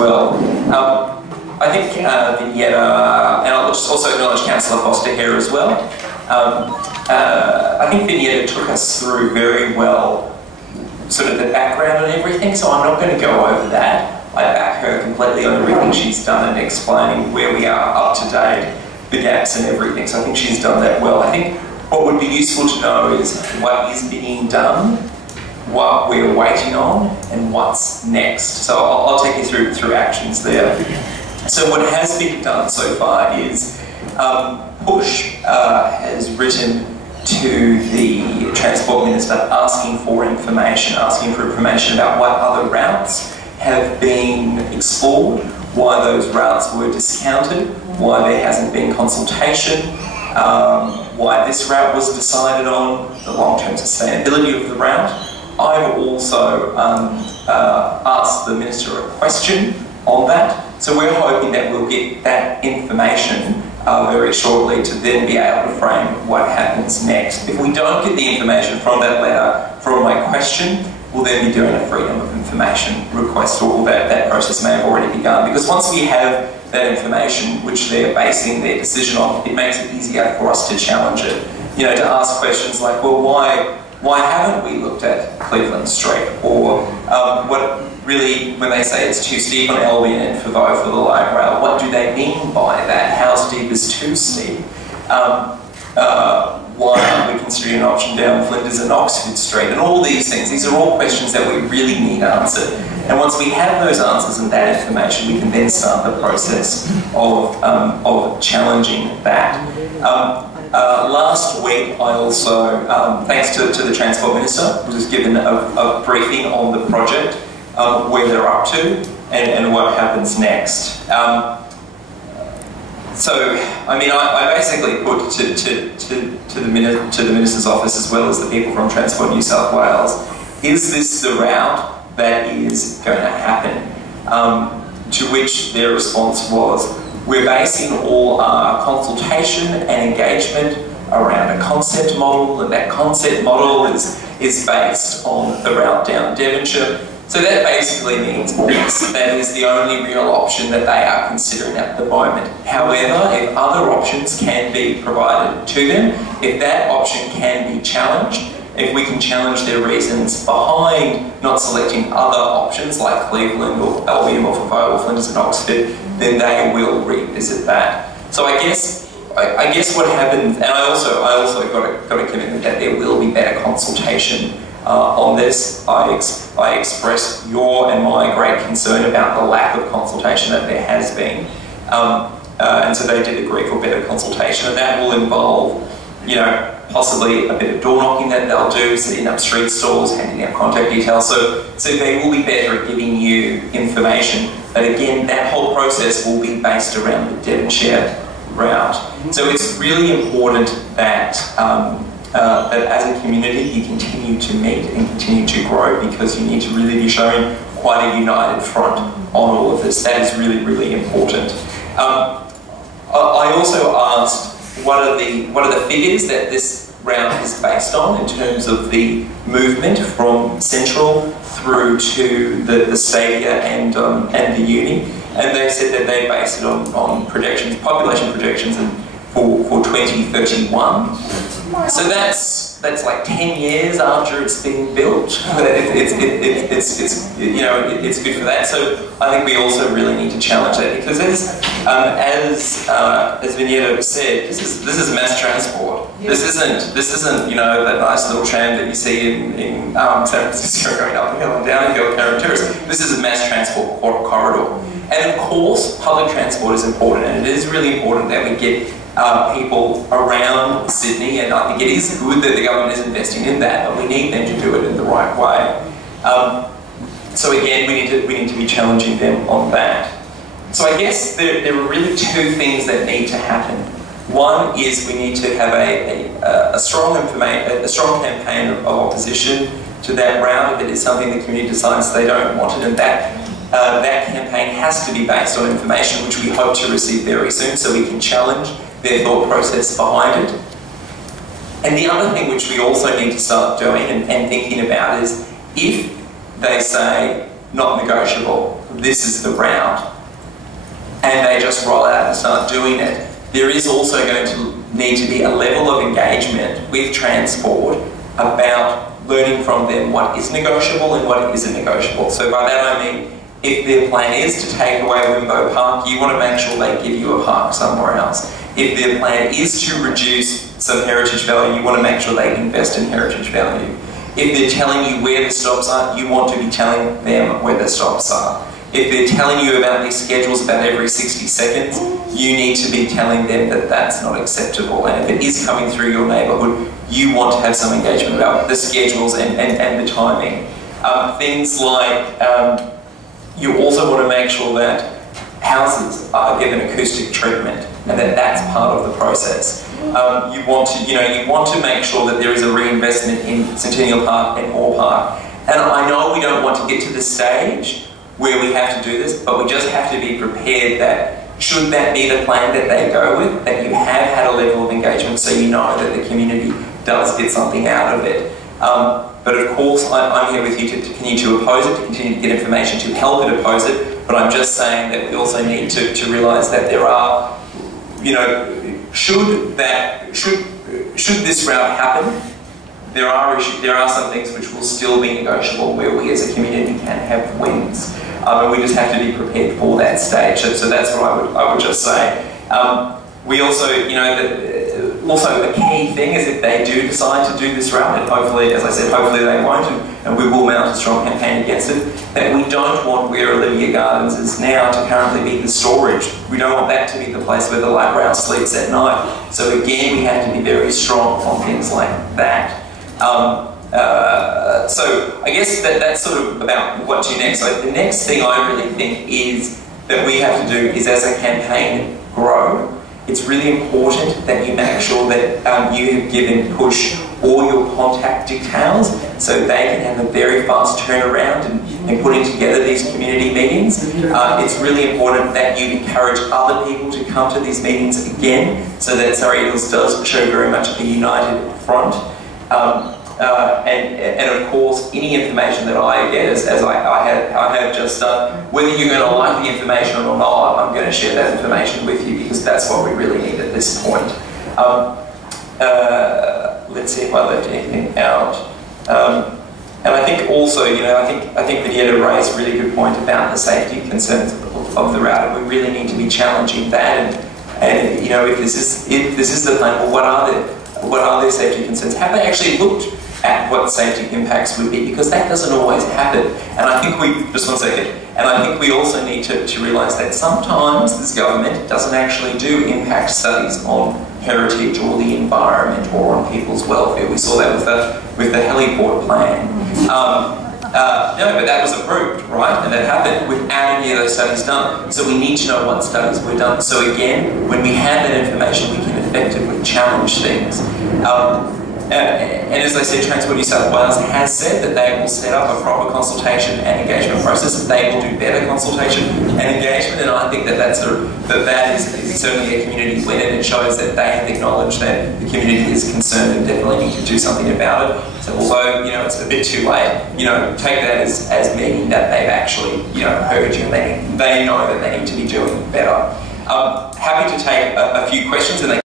Well, I think Vignetta, and I'll just also acknowledge Councillor Foster here as well. I think Vignetta took us through very well sort of the background and everything, so I'm not going to go over that. I back her completely on everything she's done and explaining where we are up to date, the gaps and everything, so I think she's done that well. I think what would be useful to know is what is being done, what we're waiting on, and what's next. So I'll take you through actions there. So what has been done so far is Push has written to the Transport Minister asking for information about what other routes have been explored, why those routes were discounted, why there hasn't been consultation, why this route was decided on, the long-term sustainability of the route. I've also asked the Minister a question on that, so we're hoping that we'll get that information very shortly to then be able to frame what happens next. If we don't get the information from that letter, from my question, we'll then be doing a freedom of information request, or that process may have already begun. Because once we have that information, which they're basing their decision on, it makes it easier for us to challenge it. You know, to ask questions like, well, why haven't we looked at Cleveland Street? Or what really, when they say it's too steep on Albion and Foveaux for the light rail, what do they mean by that? How steep is too steep? Why aren't we considering an option down Flinders and Oxford Street? And all these things, these are all questions that we really need answered. And once we have those answers and that information, we can then start the process of challenging that. Last week, I also, thanks to the Transport Minister, was given a briefing on the project, where they're up to, and what happens next. So, I mean, I basically put to the Minister's office, as well as the people from Transport New South Wales, is this the route that is going to happen? To which their response was, we're basing all our consultation and engagement around a concept model, and that concept model is based on the route down Devonshire. So that basically means yes, that is the only real option that they are considering at the moment. However, if other options can be provided to them, if that option can be challenged, if we can challenge their reasons behind not selecting other options like Cleveland or Albion or Foveaux or Flinders and Oxford, then they will revisit that. So I guess what happens, and I also got a commitment that there will be better consultation on this. I expressed your and my great concern about the lack of consultation that there has been, and so they did agree for better consultation, and that will involve, you know, possibly a bit of door knocking that they'll do, setting up street stalls, handing out contact details. So they will be better at giving you information. But again, that whole process will be based around the Devonshire route. So it's really important that that as a community you continue to meet and continue to grow, because you need to really be showing quite a united front on all of this. That is really, really important. I also asked, what are the figures that this route is based on in terms of the movement from Central through to the stadia and the uni, and they said that they based it on projections, population projections, for 2031. So that's like 10 years after it's been built. It's good for that. So I think we also really need to challenge that, because as Vignetta said, this is mass transport. This isn't that nice little tram that you see in San Francisco going up the hill and down the hill carrying tourists. This is a mass transport corridor. And of course, public transport is important, and it is really important that we get people around Sydney, and I think it is good that the government is investing in that, but we need them to do it in the right way. So again, we need to be challenging them on that. So I guess there are really two things that need to happen. One is we need to have a strong campaign of opposition to that route if it is something the community decides they don't want it, and that campaign has to be based on information which we hope to receive very soon, so we can challenge their thought process behind it. And the other thing which we also need to start doing and thinking about is, if they say not negotiable, this is the route, and they just roll out and start doing it, there is also going to need to be a level of engagement with transport about learning from them what is negotiable and what isn't negotiable. So by that I mean, if their plan is to take away Wimbo Park, you want to make sure they give you a park somewhere else. If their plan is to reduce some heritage value, you want to make sure they invest in heritage value. If they're telling you where the stops are, you want to be telling them where the stops are. If they're telling you about these schedules about every 60 seconds, you need to be telling them that that's not acceptable. And if it is coming through your neighbourhood, you want to have some engagement about the schedules and the timing. Things like, you also want to make sure that houses are given acoustic treatment and that that's part of the process. You want to make sure that there is a reinvestment in Centennial Park and Moore Park. And I know we don't want to get to the stage where we have to do this, but we just have to be prepared that should that be the plan that they go with, that you have had a level of engagement so you know that the community does get something out of it. But of course, I'm here with you to continue to oppose it, to continue to get information to help it oppose it, but I'm just saying that we also need to realise that there are, should this route happen, there are some things which will still be negotiable where we as a community can have wins. And we just have to be prepared for that stage. So that's what I would just say. We also, also a key thing is if they do decide to do this route, and hopefully, as I said, hopefully they won't, and we will mount a strong campaign against it, that we don't want where Olivia Gardens is now to currently be the storage. We don't want that to be the place where the light rail sleeps at night. So again, we have to be very strong on things like that. So I guess that's sort of about what to next. So the next thing I really think is that we have to do is, as a campaign grow, it's really important that you make sure that you have given push all your contact details so they can have a very fast turnaround in putting together these community meetings. It's really important that you encourage other people to come to these meetings again so that Surry.Hills does show very much a united front. And of course, any information that I get, as I have just done, whether you're going to like the information or not, I'm going to share that information with you because that's what we really need at this point. Let's see if I left anything out. And I think also, I think Vidietta raised a really good point about the safety concerns of the route, and we really need to be challenging that. And if this is the plan, well, what are their safety concerns? Have they actually looked at what safety impacts would be? Because that doesn't always happen. And I think I think we also need to realise that sometimes this government doesn't actually do impact studies on heritage or the environment or on people's welfare. We saw that with the heliport plan. No, but that was approved, right? And that happened without any of those studies done. So we need to know what studies were done. So again, when we have that information, we can effectively challenge things. And as I said, Transport New South Wales has said that they will set up a proper consultation and engagement process, and they will do better consultation and engagement, and I think that is certainly a community win, and it shows that they have acknowledged that the community is concerned and definitely need to do something about it. So although, it's a bit too late, take that as meaning that they've actually, heard you, and they know that they need to be doing better. Happy to take a few questions, and they